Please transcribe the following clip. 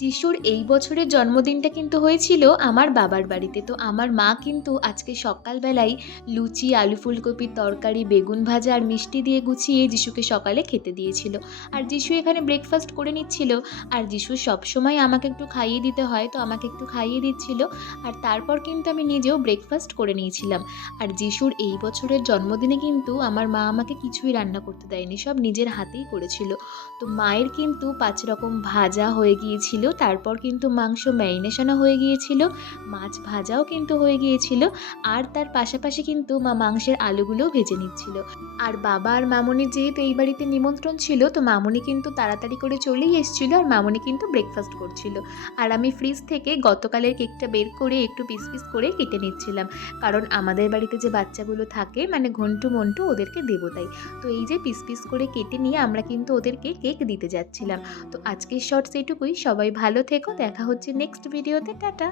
যিশুর এই বছরের জন্মদিনটা কিন্তু হয়েছিল আমার বাবার বাড়িতে। তো আমার মা কিন্তু আজকে সকালবেলায় লুচি, আলু ফুলকপির তরকারি, বেগুন ভাজা আর মিষ্টি দিয়ে গুছিয়ে যিশুকে সকালে খেতে দিয়েছিল। আর যিশু এখানে ব্রেকফাস্ট করে নিচ্ছিল। আর যিশু সবসময় আমাকে একটু খাইয়ে দিতে হয়, তো আমাকে একটু খাইয়ে দিচ্ছিল। আর তারপর কিন্তু আমি নিজেও ব্রেকফাস্ট করে নিয়েছিলাম। আর যিশুর এই বছরের জন্মদিনে কিন্তু আমার মা আমাকে কিছুই রান্না করতে দেয়নি। সব নিজের হাতেই করেছিল। তো মায়ের কিন্তু ৫ রকম ভাজা হয়ে গিয়েছিল। তারপর কিন্তু মাংস ম্যারিনেশনও হয়ে গিয়েছিল। মাছ ভাজাও কিন্তু হয়ে গিয়েছিল। আর তার পাশাপাশি কিন্তু মা মাংসের আলুগুলোও ভেজে নিচ্ছিল। আর বাবা আর মামুনির যেহেতু এই বাড়িতে নিমন্ত্রণ ছিল, তো মামুনি কিন্তু তাড়াতাড়ি করে চলেই এসেছিল আর মামুনি কিন্তু ব্রেকফাস্ট করছিল। আর আমি ফ্রিজ থেকে গতকালের কেকটা বের করে একটু পিস পিস করে কেটে নিচ্ছিলাম। কারণ আমাদের বাড়িতে যে বাচ্চাগুলো থাকে মানে ঘন্টু মন্টু ওদেরকে দেবো তাই। তো এই যে পিস পিস করে কেটে নিয়ে আমরা কিন্তু ওদেরকে কেক দিতে যাচ্ছিলাম। তো আজকের শর্টস এটুকুই। সবাই ভালো থেকো। দেখা হচ্ছে নেক্সট ভিডিওতে। টাটা।